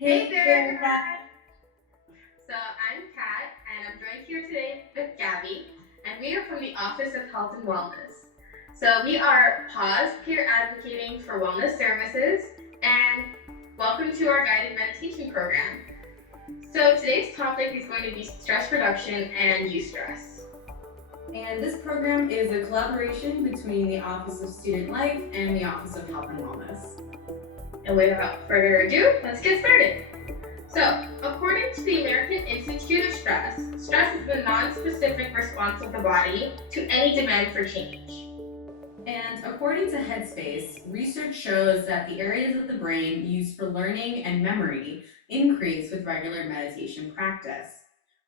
Hey Hey there, there, guys. guys. So I'm Kat, and I'm joined here today with Gaby, and we are from the Office of Health and Wellness. So we are PAWS, peer advocating for wellness services, and welcome to our guided meditation program. So today's topic is going to be stress reduction and eustress. And this program is a collaboration between the Office of Student Life and the Office of Health and Wellness. And without further ado, let's get started. So, according to the American Institute of Stress, stress is the non-specific response of the body to any demand for change. And according to Headspace, research shows that the areas of the brain used for learning and memory increase with regular meditation practice.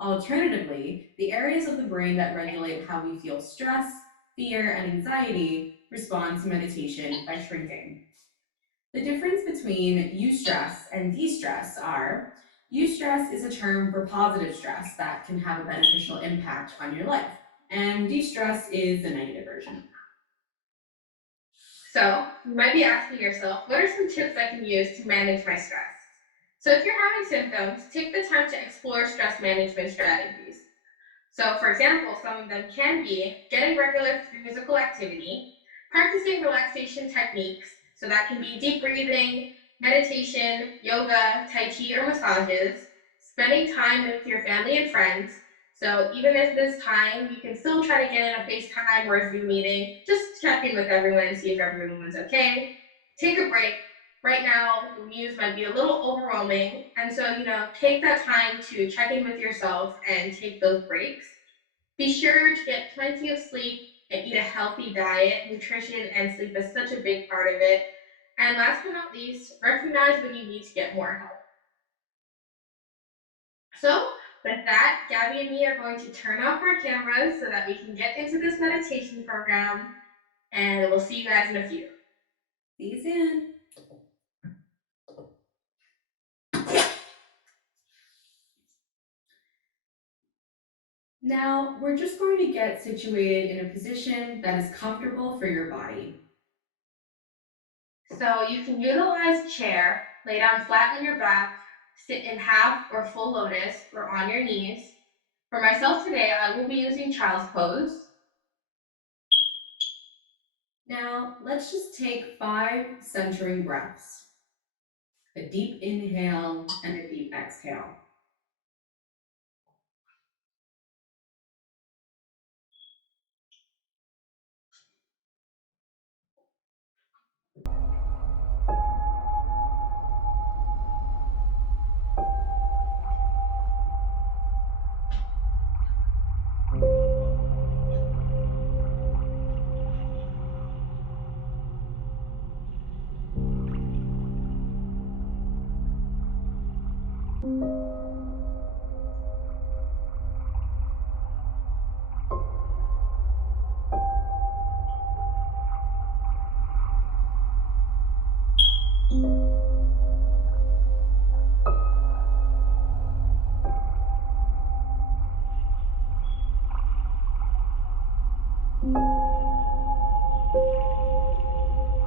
Alternatively, the areas of the brain that regulate how we feel stress, fear, and anxiety respond to meditation by shrinking. The difference between eustress and de-stress are eustress is a term for positive stress that can have a beneficial impact on your life, and de-stress is the negative version. So, you might be asking yourself, what are some tips I can use to manage my stress? So, if you're having symptoms, take the time to explore stress management strategies. So, for example, some of them can be getting regular physical activity, practicing relaxation techniques. So, that can be deep breathing, meditation, yoga, Tai Chi, or massages, spending time with your family and friends. So, even if this time you can still try to get in a FaceTime or a Zoom meeting, just check in with everyone and see if everyone's okay. Take a break. Right now, the news might be a little overwhelming. And so, take that time to check in with yourself and take those breaks. Be sure to get plenty of sleep and eat a healthy diet. Nutrition and sleep is such a big part of it. And last but not least, recognize when you need to get more help. So, with that, Gabby and me are going to turn off our cameras so that we can get into this meditation program. And we'll see you guys in a few. See you soon. Now, we're just going to get situated in a position that is comfortable for your body. So you can utilize a chair, lay down flat on your back, sit in half or full lotus or on your knees. For myself today, I will be using child's pose. Now, let's just take 5 centering breaths. A deep inhale and a deep exhale.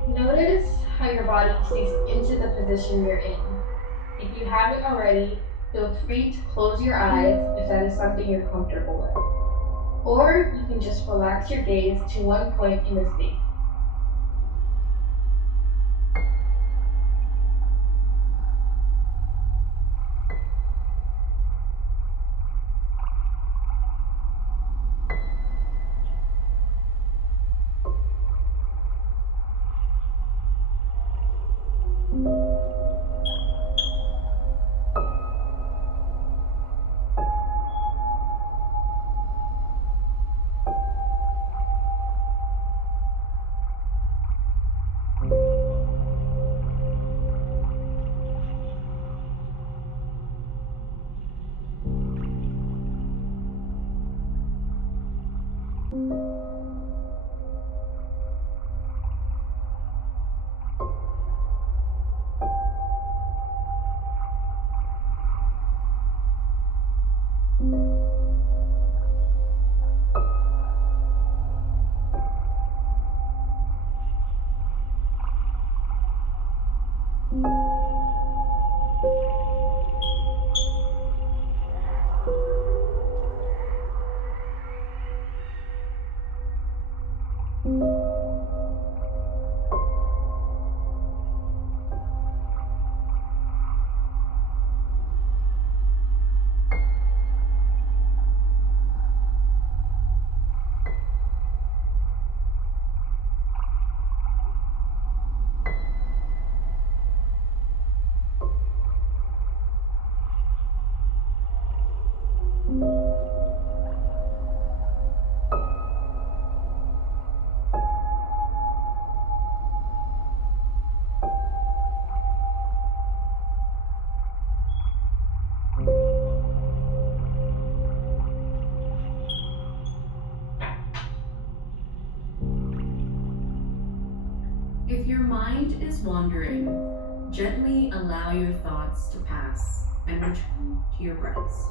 Notice how your body sinks into the position you're in. If you haven't already, feel free to close your eyes if that is something you're comfortable with. Or you can just relax your gaze to one point in the space. If your mind is wandering, gently allow your thoughts to pass and return to your breaths.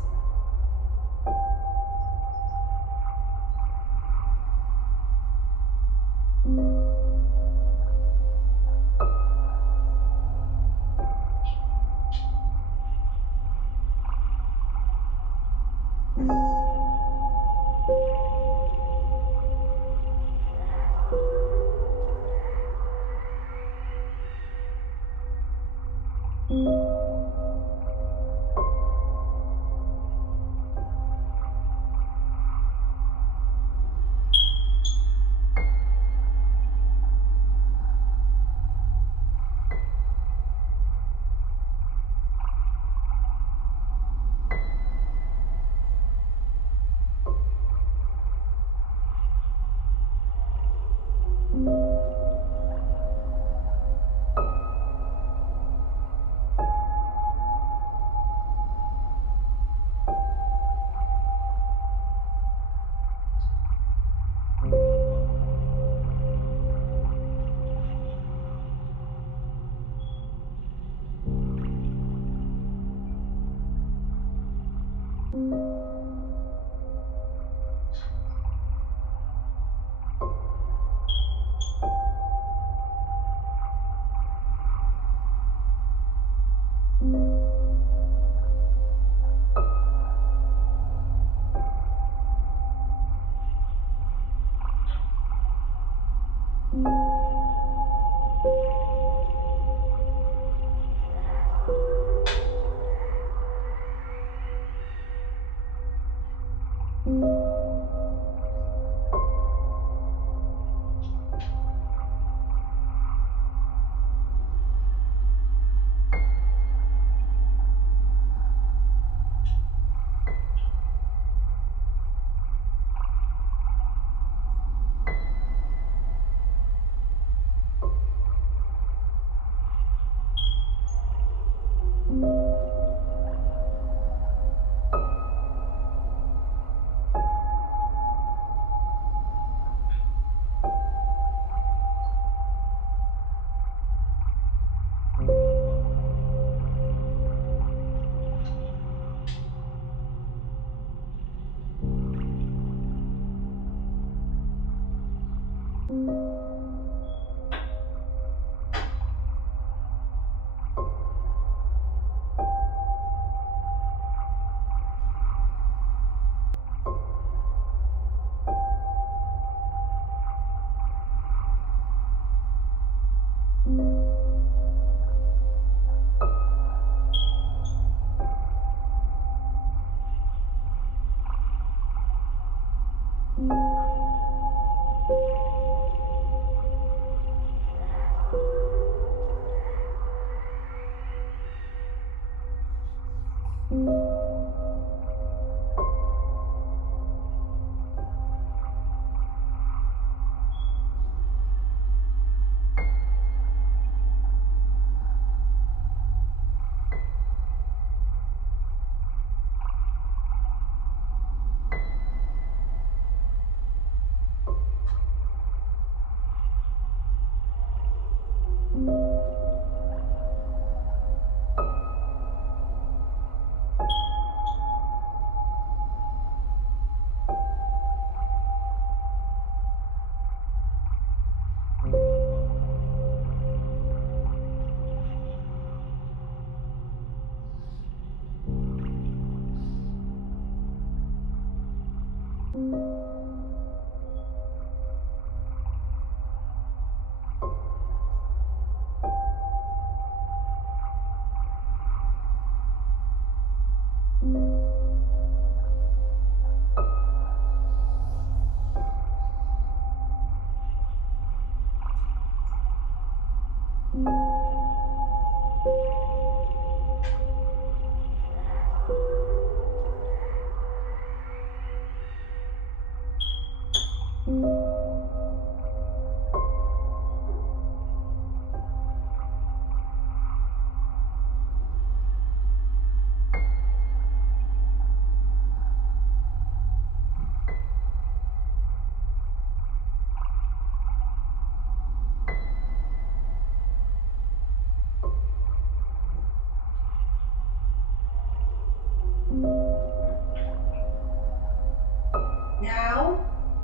Now,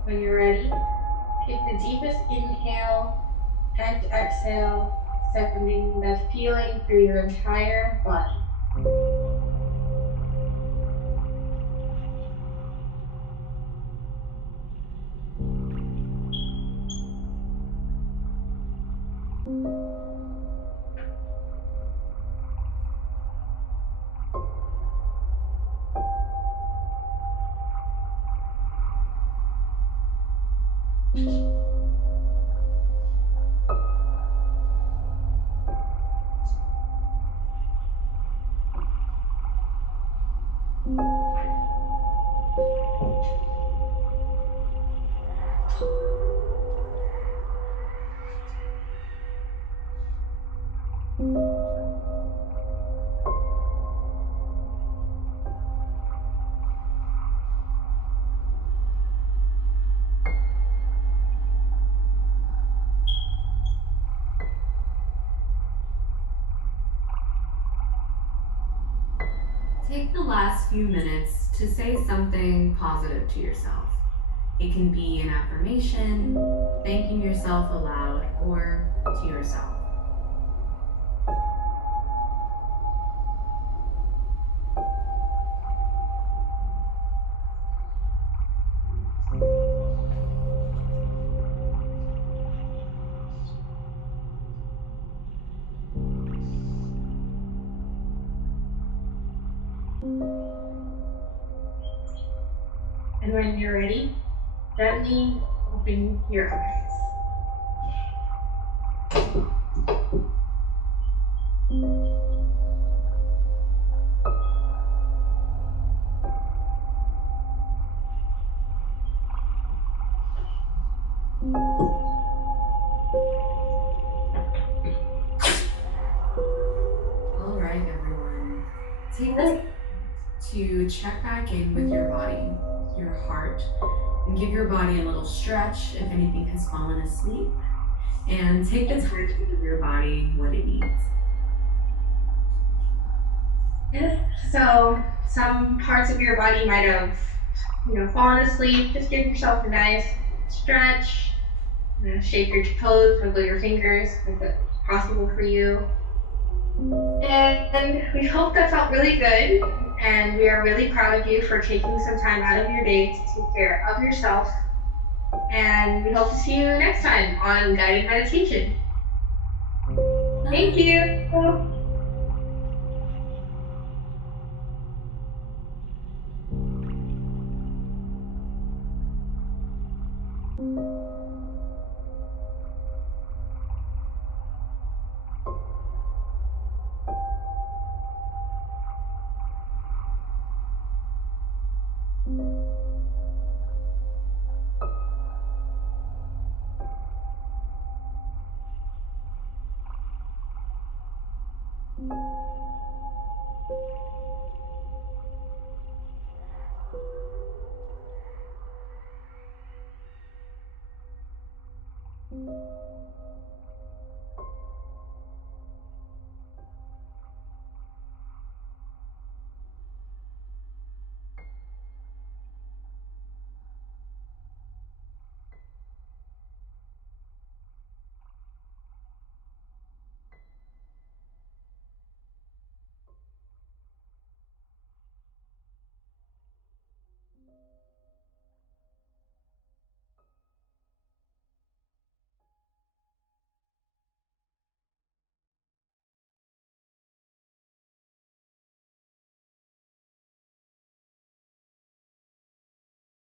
when you're ready, take the deepest inhale and exhale, sending that feeling through your entire body. Take the last few minutes to say something positive to yourself. It can be an affirmation, thanking yourself aloud, or to yourself. And when you're ready, gently open your eyes. All right, everyone. Take this to check back in with your body, your heart, and give your body a little stretch if anything has fallen asleep. And take the time to give your body what it needs. So some parts of your body might have, fallen asleep. Just give yourself a nice stretch. Shake your toes, wiggle your fingers if that's possible for you. And we hope that felt really good. And we are really proud of you for taking some time out of your day to take care of yourself. And we hope to see you next time on guided meditation. Thank you.